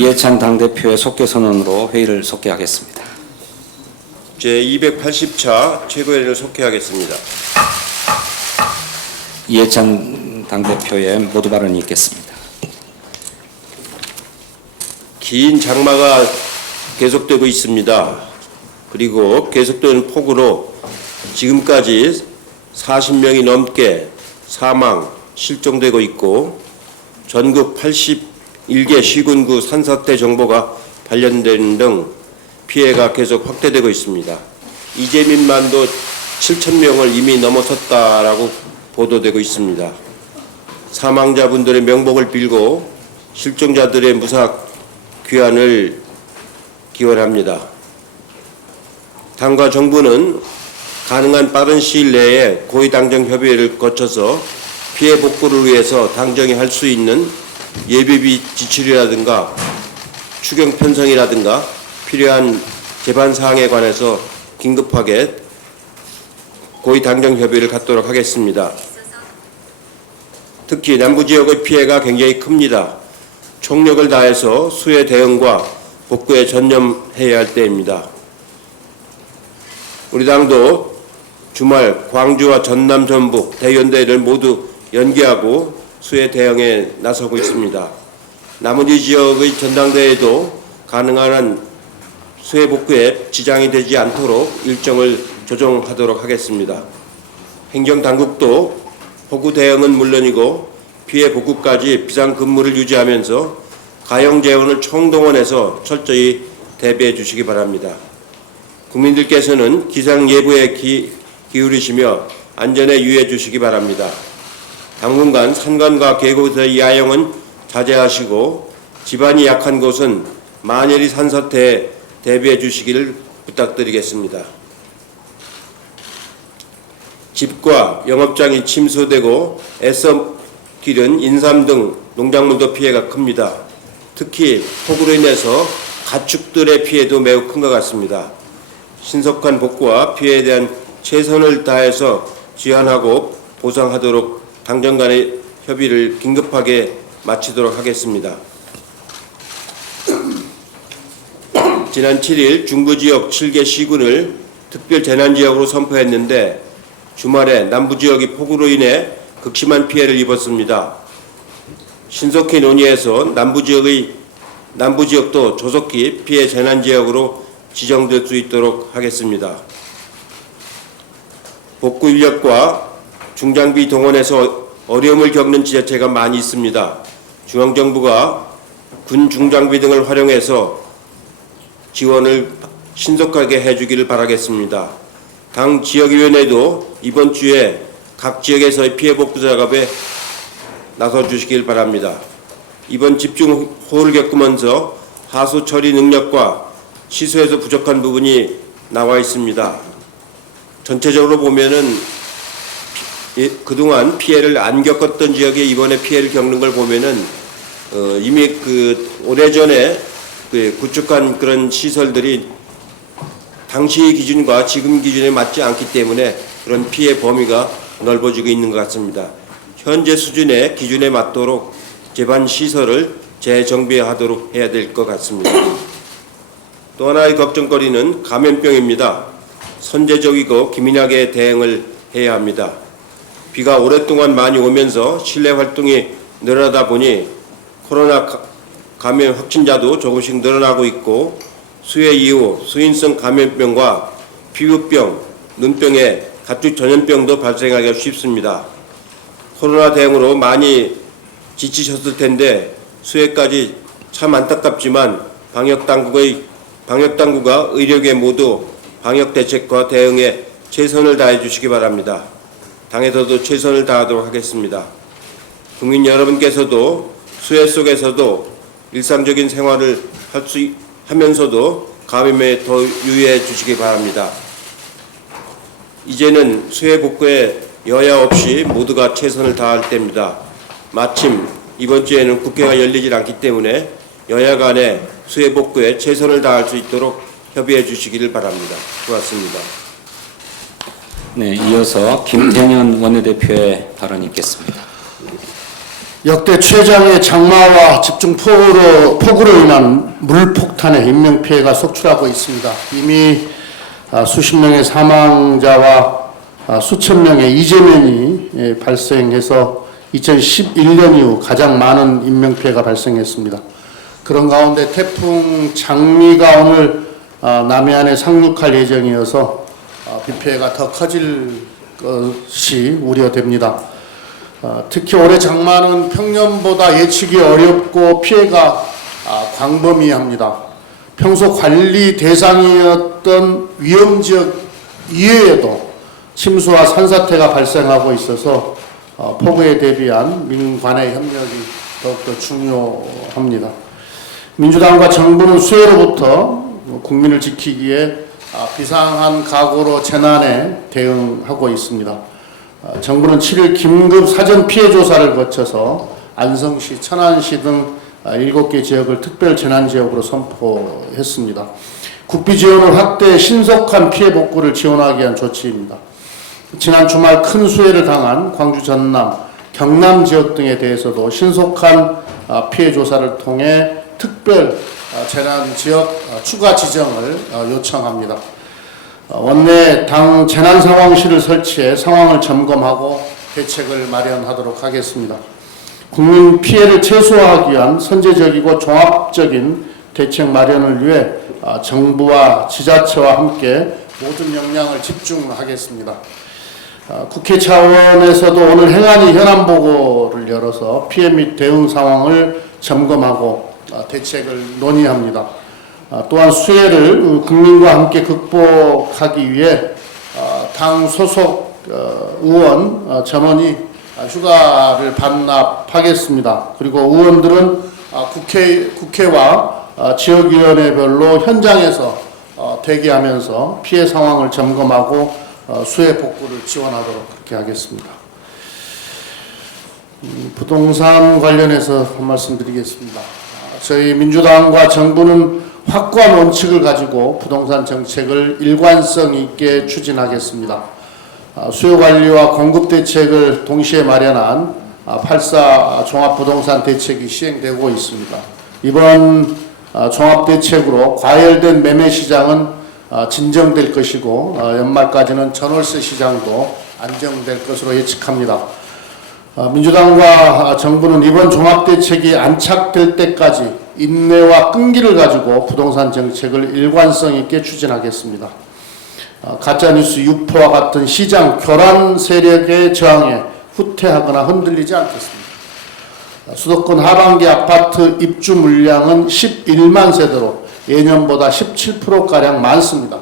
이해찬 당대표의 속개 선언으로 회의를 속개하겠습니다. 제280차 최고회의를 속개하겠습니다. 이해찬 당대표의 모두 발언이 있겠습니다. 긴 장마가 계속되고 있습니다. 그리고 계속되는 폭우로 지금까지 40명이 넘게 사망, 실종되고 있고 전국 81개 시군구 산사태 정보가 발견되는 등 피해가 계속 확대되고 있습니다. 이재민만도 7,000명을 이미 넘어섰다라고 보도되고 있습니다. 사망자분들의 명복을 빌고 실종자들의 무사 귀환을 기원합니다. 당과 정부는 가능한 빠른 시일 내에 고위당정 협의회를 거쳐서 피해 복구를 위해서 당정이 할 수 있는 예비비 지출이라든가 추경 편성이라든가 필요한 제반 사항에 관해서 긴급하게 고위당정 협의를 갖도록 하겠습니다. 특히 남부 지역의 피해가 굉장히 큽니다. 총력을 다해서 수해 대응과 복구에 전념해야 할 때입니다. 우리 당도 주말 광주와 전남, 전북, 대연대를 모두 연기하고 수해 대응에 나서고 있습니다. 나머지 지역의 전당대회도 가능한 한 수해 복구에 지장이 되지 않도록 일정을 조정하도록 하겠습니다. 행정당국도 폭우 대응은 물론이고 피해 복구까지 비상근무를 유지하면서 가용재원을 총동원해서 철저히 대비해 주시기 바랍니다. 국민들께서는 기상예보에 기울이시며 안전에 유의해 주시기 바랍니다. 당분간 산간과 계곡에서의 야영은 자제하시고 집안이 약한 곳은 만일이 산사태에 대비해 주시기를 부탁드리겠습니다. 집과 영업장이 침수되고 애써 기른 인삼 등 농작물도 피해가 큽니다. 특히 폭우로 인해서 가축들의 피해도 매우 큰 것 같습니다. 신속한 복구와 피해에 대한 최선을 다해서 지원하고 보상하도록 당정 간의 협의를 긴급하게 마치도록 하겠습니다. 지난 7일 중부지역 7개 시군을 특별재난지역으로 선포했는데 주말에 남부지역이 폭우로 인해 극심한 피해를 입었습니다. 신속히 논의해서 남부지역도 조속히 피해 재난지역으로 지정될 수 있도록 하겠습니다. 복구 인력과 중장비 동원해서 어려움을 겪는 지자체가 많이 있습니다. 중앙정부가 군 중장비 등을 활용해서 지원을 신속하게 해주기를 바라겠습니다. 당 지역위원회도 이번 주에 각 지역에서의 피해 복구 작업에 나서 주시길 바랍니다. 이번 집중호우를 겪으면서 하수 처리 능력과 시소에서 부족한 부분이 나와 있습니다. 전체적으로 보면은 그동안 피해를 안 겪었던 지역에 이번에 피해를 겪는 걸 보면은 이미 오래전에 구축한 그런 시설들이 당시 기준과 지금 기준에 맞지 않기 때문에 그런 피해 범위가 넓어지고 있는 것 같습니다. 현재 수준의 기준에 맞도록 제반 시설을 재정비하도록 해야 될 것 같습니다. 또 하나의 걱정거리는 감염병입니다. 선제적이고 기민하게 대응을 해야 합니다. 비가 오랫동안 많이 오면서 실내 활동이 늘어나다 보니 코로나 감염 확진자도 조금씩 늘어나고 있고 수해 이후 수인성 감염병과 피부병, 눈병에 가축 전염병도 발생하기가 쉽습니다. 코로나 대응으로 많이 지치셨을 텐데 수해까지 참 안타깝지만 방역당국과 의료계 모두 방역대책과 대응에 최선을 다해 주시기 바랍니다. 당에서도 최선을 다하도록 하겠습니다. 국민 여러분께서도 수해 속에서도 일상적인 생활을 하면서도 감염에 더 유의해 주시기 바랍니다. 이제는 수해 복구에 여야 없이 모두가 최선을 다할 때입니다. 마침 이번 주에는 국회가 열리질 않기 때문에 여야 간에 수해 복구에 최선을 다할 수 있도록 협의해 주시기를 바랍니다. 고맙습니다. 네, 이어서 김태년 원내대표의 발언이 있겠습니다. 역대 최장의 장마와 집중폭우로 인한 물폭탄에 인명피해가 속출하고 있습니다. 이미 수십 명의 사망자와 수천 명의 이재민이 발생해서 2011년 이후 가장 많은 인명피해가 발생했습니다. 그런 가운데 태풍 장미가 오늘 남해안에 상륙할 예정이어서 비 피해가 더 커질 것이 우려됩니다. 특히 올해 장마는 평년보다 예측이 어렵고 피해가 광범위합니다. 평소 관리 대상이었던 위험지역 이외에도 침수와 산사태가 발생하고 있어서 폭우에 대비한 민관의 협력이 더욱더 중요합니다. 민주당과 정부는 수해로부터 국민을 지키기에 비상한 각오로 재난에 대응하고 있습니다. 정부는 7일 긴급 사전 피해 조사를 거쳐서 안성시, 천안시 등 7개 지역을 특별 재난 지역으로 선포했습니다. 국비 지원을 확대 신속한 피해 복구를 지원하기 위한 조치입니다. 지난 주말 큰 수해를 당한 광주, 전남, 경남 지역 등에 대해서도 신속한 피해 조사를 통해 특별 재난 지역 추가 지정을 요청합니다. 원내 당 재난상황실을 설치해 상황을 점검하고 대책을 마련하도록 하겠습니다. 국민 피해를 최소화하기 위한 선제적이고 종합적인 대책 마련을 위해 정부와 지자체와 함께 모든 역량을 집중하겠습니다. 국회 차원에서도 오늘 행안위 현안보고를 열어서 피해 및 대응 상황을 점검하고 대책을 논의합니다. 또한 수해를 국민과 함께 극복하기 위해 당 소속 의원 전원이 휴가를 반납하겠습니다. 그리고 의원들은 국회와 지역위원회별로 현장에서 대기하면서 피해 상황을 점검하고 수해 복구를 지원하도록 그렇게 하겠습니다. 부동산 관련해서 한 말씀 드리겠습니다. 저희 민주당과 정부는 확고한 원칙을 가지고 부동산 정책을 일관성 있게 추진하겠습니다. 수요 관리와 공급 대책을 동시에 마련한 8.4 종합부동산 대책이 시행되고 있습니다. 이번 종합대책으로 과열된 매매 시장은 진정될 것이고 연말까지는 전월세 시장도 안정될 것으로 예측합니다. 민주당과 정부는 이번 종합대책이 안착될 때까지 인내와 끈기를 가지고 부동산 정책을 일관성 있게 추진하겠습니다. 가짜뉴스 유포와 같은 시장 교란 세력의 저항에 후퇴하거나 흔들리지 않겠습니다. 수도권 하반기 아파트 입주 물량은 11만 세대로 예년보다 17%가량 많습니다.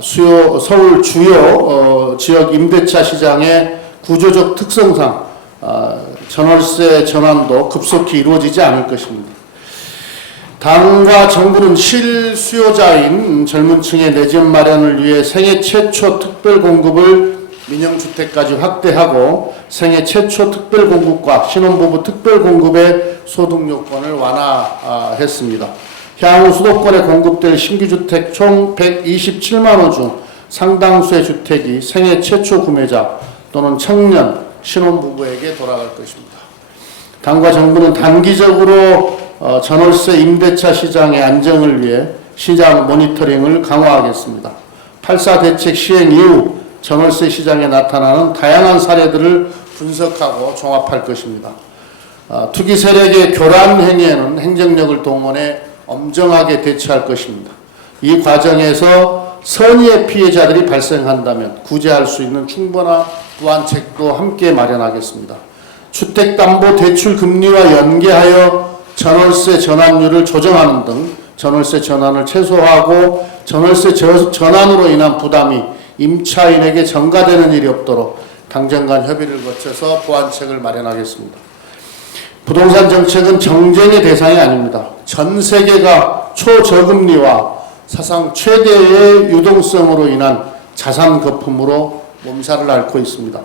서울 주요 지역 임대차 시장의 구조적 특성상 전월세 전환도 급속히 이루어지지 않을 것입니다. 당과 정부는 실수요자인 젊은 층의 내 집 마련을 위해 생애 최초 특별 공급을 민영주택까지 확대하고 생애 최초 특별 공급과 신혼부부 특별 공급의 소득 요건을 완화했습니다. 향후 수도권에 공급될 신규주택 총 127만 호 중 상당수의 주택이 생애 최초 구매자 또는 청년, 신혼부부에게 돌아갈 것입니다. 당과 정부는 단기적으로 전월세 임대차 시장의 안정을 위해 시장 모니터링을 강화하겠습니다. 8.4 대책 시행 이후 전월세 시장에 나타나는 다양한 사례들을 분석하고 종합할 것입니다. 투기 세력의 교란 행위에는 행정력을 동원해 엄정하게 대처할 것입니다. 이 과정에서 선의의 피해자들이 발생한다면 구제할 수 있는 충분한 보완책도 함께 마련하겠습니다. 주택담보대출 금리와 연계하여 전월세 전환율을 조정하는 등 전월세 전환을 최소화하고 전월세 전환으로 인한 부담이 임차인에게 전가되는 일이 없도록 당정 간 협의를 거쳐서 보완책을 마련하겠습니다. 부동산 정책은 정쟁의 대상이 아닙니다. 전 세계가 초저금리와 사상 최대의 유동성으로 인한 자산 거품으로 몸살을 앓고 있습니다.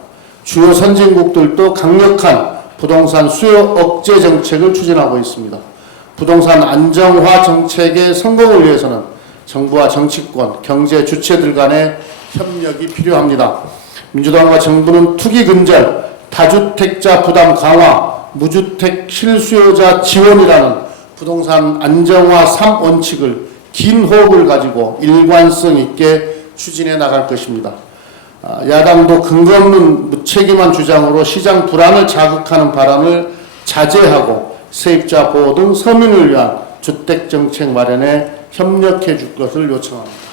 주요 선진국들도 강력한 부동산 수요 억제 정책을 추진하고 있습니다. 부동산 안정화 정책의 성공을 위해서는 정부와 정치권, 경제 주체들 간의 협력이 필요합니다. 민주당과 정부는 투기 근절, 다주택자 부담 강화, 무주택 실수요자 지원이라는 부동산 안정화 3원칙을 긴 호흡을 가지고 일관성 있게 추진해 나갈 것입니다. 야당도 근거 없는 무책임한 주장으로 시장 불안을 자극하는 발언을 자제하고 세입자 보호 등 서민을 위한 주택정책 마련에 협력해 줄 것을 요청합니다.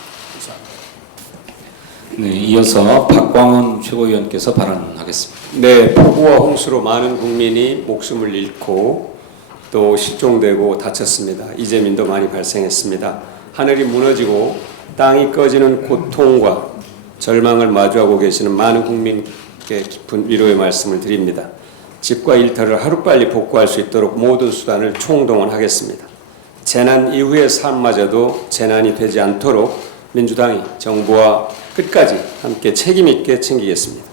네, 이어서 박광원 최고위원께서 발언하겠습니다. 네, 폭우와 홍수로 많은 국민이 목숨을 잃고 또 실종되고 다쳤습니다. 이재민도 많이 발생했습니다. 하늘이 무너지고 땅이 꺼지는 고통과 절망을 마주하고 계시는 많은 국민께 깊은 위로의 말씀을 드립니다. 집과 일터를 하루빨리 복구할 수 있도록 모든 수단을 총동원하겠습니다. 재난 이후의 삶마저도 재난이 되지 않도록 민주당이 정부와 끝까지 함께 책임 있게 챙기겠습니다.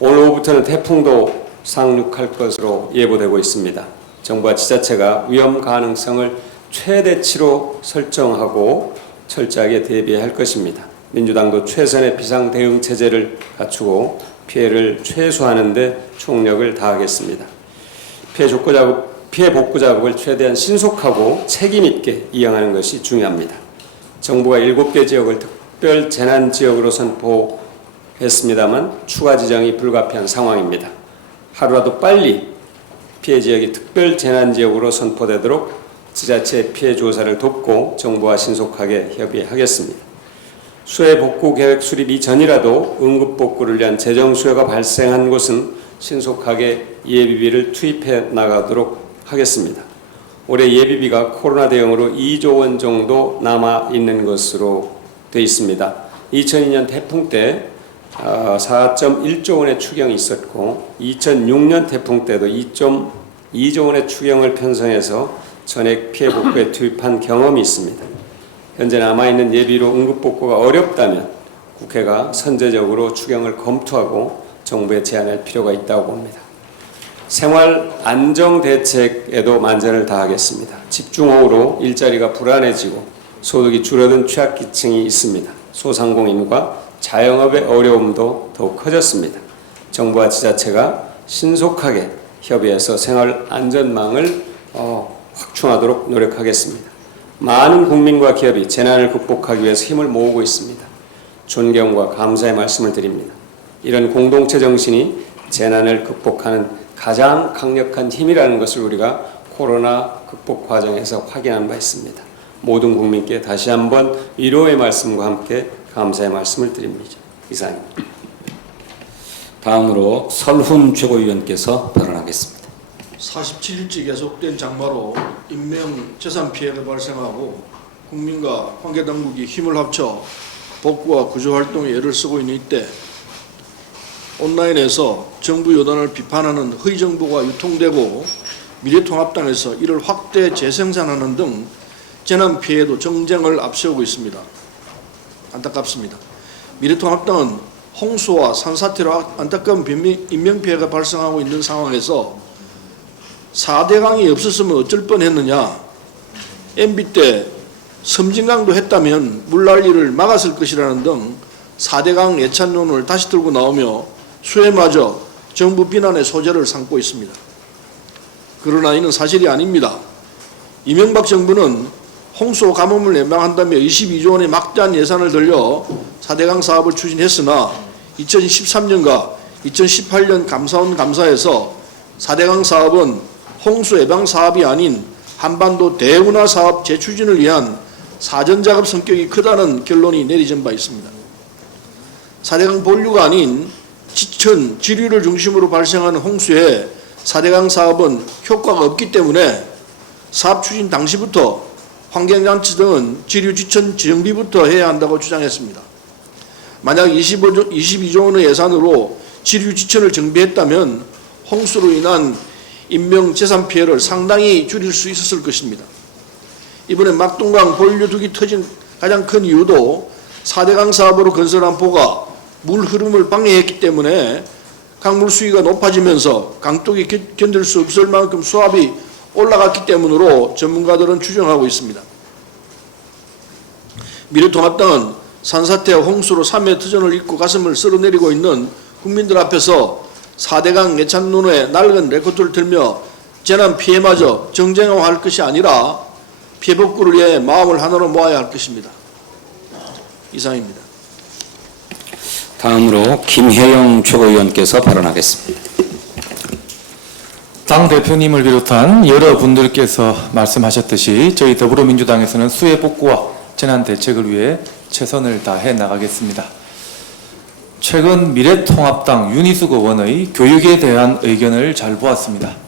오늘 오후부터는 태풍도 상륙할 것으로 예보되고 있습니다. 정부와 지자체가 위험 가능성을 최대치로 설정하고 철저하게 대비할 것입니다. 민주당도 최선의 비상 대응 체제를 갖추고 피해를 최소화하는 데 총력을 다하겠습니다. 피해 복구 작업을 최대한 신속하고 책임 있게 이행하는 것이 중요합니다. 정부가 7개 지역을 특별 재난 지역으로 선포했습니다만 추가 지정이 불가피한 상황입니다. 하루라도 빨리 피해 지역이 특별 재난 지역으로 선포되도록 지자체 피해 조사를 돕고 정부와 신속하게 협의하겠습니다. 수해 복구 계획 수립 이전이라도 응급 복구를 위한 재정 수요가 발생한 곳은 신속하게 예비비를 투입해 나가도록 하겠습니다. 올해 예비비가 코로나 대응으로 2조 원 정도 남아 있는 것으로 되어 있습니다. 2002년 태풍 때 4.1조 원의 추경이 있었고 2006년 태풍 때도 2.2조 원의 추경을 편성해서 전액 피해 복구에 투입한 경험이 있습니다. 현재 남아있는 예비로 응급복구가 어렵다면 국회가 선제적으로 추경을 검토하고 정부에 제안할 필요가 있다고 봅니다. 생활 안정 대책에도 만전을 다하겠습니다. 집중호우로 일자리가 불안해지고 소득이 줄어든 취약계층이 있습니다. 소상공인과 자영업의 어려움도 더욱 커졌습니다. 정부와 지자체가 신속하게 협의해서 생활 안전망을 확충하도록 노력하겠습니다. 많은 국민과 기업이 재난을 극복하기 위해서 힘을 모으고 있습니다. 존경과 감사의 말씀을 드립니다. 이런 공동체 정신이 재난을 극복하는 가장 강력한 힘이라는 것을 우리가 코로나 극복 과정에서 확인한 바 있습니다. 모든 국민께 다시 한번 위로의 말씀과 함께 감사의 말씀을 드립니다. 이상입니다. 다음으로 설훈 최고위원께서 발언하겠습니다. 47일째 계속된 장마로 인명 재산 피해가 발생하고 국민과 관계당국이 힘을 합쳐 복구와 구조 활동에 애를 쓰고 있는 이때 온라인에서 정부 여당을 비판하는 허위 정보가 유통되고 미래통합당에서 이를 확대 재생산하는 등 재난 피해도 정쟁을 앞세우고 있습니다. 안타깝습니다. 미래통합당은 홍수와 산사태로 안타까운 인명피해가 발생하고 있는 상황에서 4대강이 없었으면 어쩔 뻔했느냐, MB 때 섬진강도 했다면 물난리를 막았을 것이라는 등 4대강 예찬론을 다시 들고 나오며 수해마저 정부 비난의 소재를 삼고 있습니다. 그러나 이는 사실이 아닙니다. 이명박 정부는 홍수 가뭄을 예방한다며 22조 원의 막대한 예산을 들여 4대강 사업을 추진했으나 2013년과 2018년 감사원 감사에서 4대강 사업은 홍수 예방 사업이 아닌 한반도 대운하 사업 재추진을 위한 사전작업 성격이 크다는 결론이 내리진 바 있습니다. 4대강 본류가 아닌 지천, 지류를 중심으로 발생하는 홍수에 4대강 사업은 효과가 없기 때문에 사업 추진 당시부터 환경장치 등은 지류 지천 정비부터 해야 한다고 주장했습니다. 만약 22조 원의 예산으로 지류 지천을 정비했다면 홍수로 인한 인명 재산 피해를 상당히 줄일 수 있었을 것입니다. 이번에 막동강 본류둑이 터진 가장 큰 이유도 4대강 사업으로 건설한 보가 물 흐름을 방해했기 때문에 강물 수위가 높아지면서 강둑이 견딜 수 없을 만큼 수압이 올라갔기 때문으로 전문가들은 추정하고 있습니다. 미래통합당은 산사태와 홍수로 3회 터전을 잇고 가슴을 쓸어내리고 있는 국민들 앞에서 4대강 예찬론의 낡은 레코드를 들며 재난 피해마저 정쟁화할 것이 아니라 피해 복구를 위해 마음을 하나로 모아야 할 것입니다. 이상입니다. 다음으로 김혜영 최고위원께서 발언하겠습니다. 당 대표님을 비롯한 여러 분들께서 말씀하셨듯이 저희 더불어민주당에서는 수해 복구와 재난 대책을 위해 최선을 다해 나가겠습니다. 최근 미래통합당 윤희숙 의원의 교육에 대한 의견을 잘 보았습니다.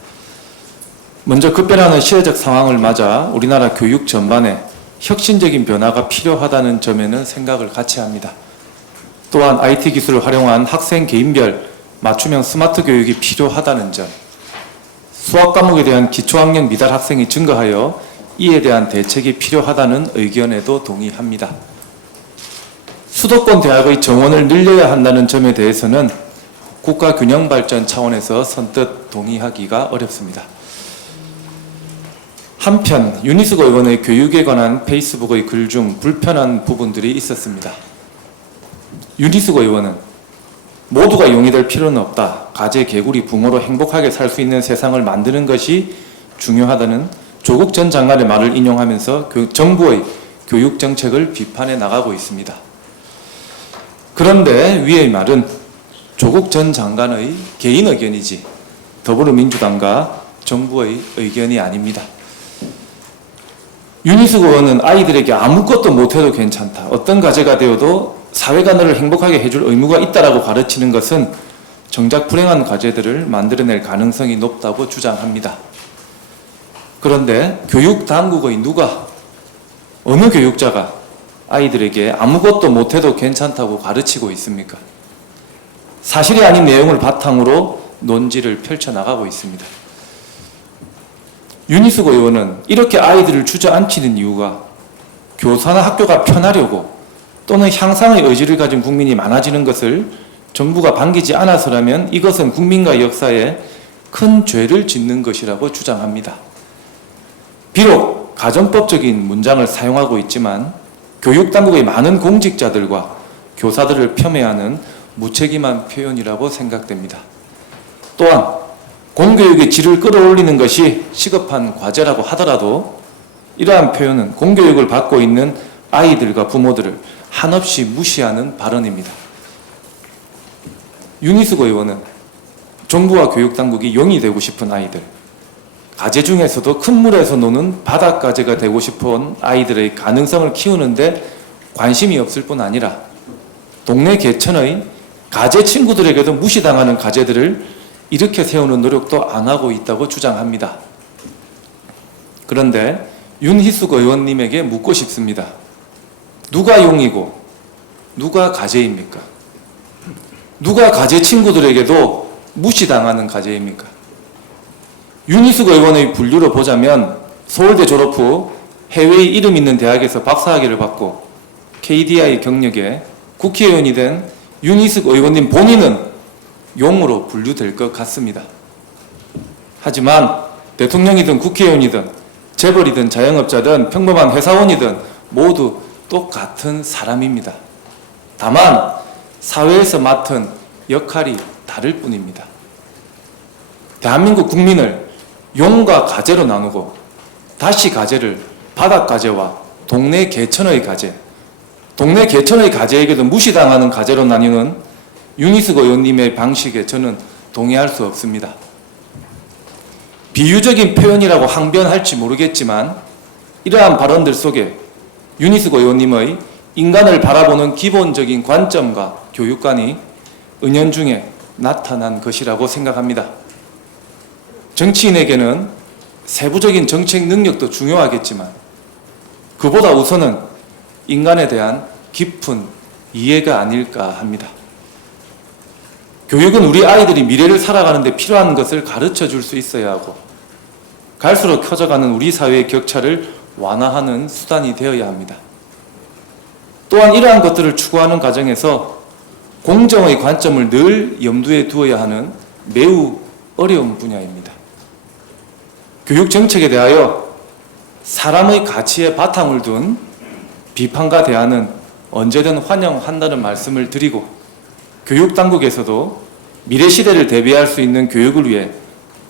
먼저 급변하는 시대적 상황을 맞아 우리나라 교육 전반에 혁신적인 변화가 필요하다는 점에는 생각을 같이 합니다. 또한 IT 기술을 활용한 학생 개인별 맞춤형 스마트 교육이 필요하다는 점, 수학 과목에 대한 기초학력 미달 학생이 증가하여 이에 대한 대책이 필요하다는 의견에도 동의합니다. 수도권 대학의 정원을 늘려야 한다는 점에 대해서는 국가 균형 발전 차원에서 선뜻 동의하기가 어렵습니다. 한편 윤희숙 의원의 교육에 관한 페이스북의 글 중 불편한 부분들이 있었습니다. 윤희숙 의원은 모두가 용이 될 필요는 없다. 가재 개구리 부모로 행복하게 살 수 있는 세상을 만드는 것이 중요하다는 조국 전 장관의 말을 인용하면서 정부의 교육 정책을 비판해 나가고 있습니다. 그런데 위의 말은 조국 전 장관의 개인 의견이지 더불어민주당과 정부의 의견이 아닙니다. 윤희숙 의원은 아이들에게 아무것도 못해도 괜찮다. 어떤 가제가 되어도 사회가 너를 행복하게 해줄 의무가 있다라고 가르치는 것은 정작 불행한 과제들을 만들어낼 가능성이 높다고 주장합니다. 그런데 교육 당국의 어느 교육자가 아이들에게 아무것도 못해도 괜찮다고 가르치고 있습니까? 사실이 아닌 내용을 바탕으로 논지를 펼쳐나가고 있습니다. 윤희숙 의원은 이렇게 아이들을 주저앉히는 이유가 교사나 학교가 편하려고 또는 향상의 의지를 가진 국민이 많아지는 것을 정부가 반기지 않아서라면 이것은 국민과 역사에 큰 죄를 짓는 것이라고 주장합니다. 비록 가정법적인 문장을 사용하고 있지만 교육당국의 많은 공직자들과 교사들을 폄훼하는 무책임한 표현이라고 생각됩니다. 또한 공교육의 질을 끌어올리는 것이 시급한 과제라고 하더라도 이러한 표현은 공교육을 받고 있는 아이들과 부모들을 한없이 무시하는 발언입니다. 윤희숙 의원은 정부와 교육당국이 용이 되고 싶은 아이들, 가재 중에서도 큰 물에서 노는 바닷가재가 되고 싶은 아이들의 가능성을 키우는데 관심이 없을 뿐 아니라 동네 개천의 가재 친구들에게도 무시당하는 가재들을 이렇게 세우는 노력도 안 하고 있다고 주장합니다. 그런데 윤희숙 의원님에게 묻고 싶습니다. 누가 용이고 누가 가재입니까? 누가 가재 친구들에게도 무시당하는 가재입니까? 윤희숙 의원의 분류로 보자면 서울대 졸업 후 해외에 이름 있는 대학에서 박사학위를 받고 KDI 경력에 국회의원이 된 윤희숙 의원님 본인은 용으로 분류될 것 같습니다. 하지만 대통령이든 국회의원이든 재벌이든 자영업자든 평범한 회사원이든 모두 똑같은 사람입니다. 다만 사회에서 맡은 역할이 다를 뿐입니다. 대한민국 국민을 용과 가재로 나누고 다시 가재를 바닷가재와 동네 개천의 가재, 동네 개천의 가재에게도 무시당하는 가재로 나뉘는 윤희숙 의원님의 방식에 저는 동의할 수 없습니다. 비유적인 표현이라고 항변할지 모르겠지만 이러한 발언들 속에 윤희숙 의원님의 인간을 바라보는 기본적인 관점과 교육관이 은연중에 나타난 것이라고 생각합니다. 정치인에게는 세부적인 정책 능력도 중요하겠지만 그보다 우선은 인간에 대한 깊은 이해가 아닐까 합니다. 교육은 우리 아이들이 미래를 살아가는 데 필요한 것을 가르쳐 줄 수 있어야 하고 갈수록 커져가는 우리 사회의 격차를 완화하는 수단이 되어야 합니다. 또한 이러한 것들을 추구하는 과정에서 공정의 관점을 늘 염두에 두어야 하는 매우 어려운 분야입니다. 교육 정책에 대하여 사람의 가치에 바탕을 둔 비판과 대안은 언제든 환영한다는 말씀을 드리고 교육당국에서도 미래 시대를 대비할 수 있는 교육을 위해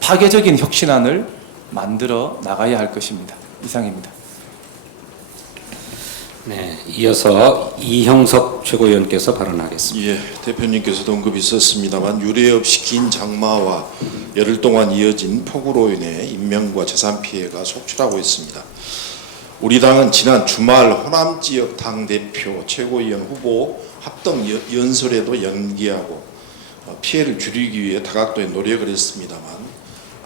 파괴적인 혁신안을 만들어 나가야 할 것입니다. 이상입니다. 네, 이어서 이형석 최고위원께서 발언하겠습니다. 예, 대표님께서도 언급이 있었습니다만 유례 없이 긴 장마와 열흘 동안 이어진 폭우로 인해 인명과 재산 피해가 속출하고 있습니다. 우리 당은 지난 주말 호남 지역 당대표 최고위원 후보 합동 연설에도 연기하고 피해를 줄이기 위해 다각도의 노력을 했습니다만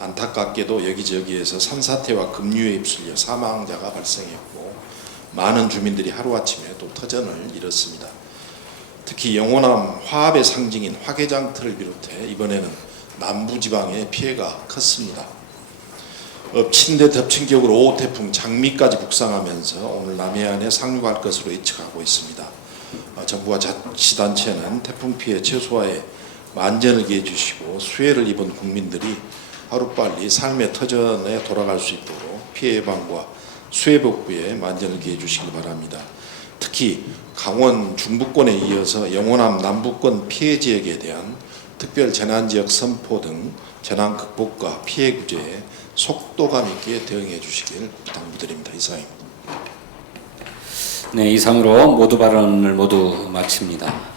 안타깝게도 여기저기에서 산사태와 급류에 휩쓸려 사망자가 발생했고 많은 주민들이 하루아침에 또 터전을 잃었습니다. 특히 영호남 화합의 상징인 화개장터를 비롯해 이번에는 남부지방의 피해가 컸습니다. 엎친 데 덮친 격으로 5호 태풍 장미까지 북상하면서 오늘 남해안에 상륙할 것으로 예측하고 있습니다. 정부와 자치단체는 태풍 피해 최소화에 만전을 기해 주시고 수해를 입은 국민들이 하루빨리 삶의 터전에 돌아갈 수 있도록 피해 예방과 수해 복구에 만전을 기해 주시기 바랍니다. 특히 강원 중부권에 이어서 영호남 남부권 피해 지역에 대한 특별 재난지역 선포 등 재난 극복과 피해 구제에 속도감 있게 대응해 주시길 당부드립니다. 이상입니다. 네, 이상으로 모두 발언을 모두 마칩니다.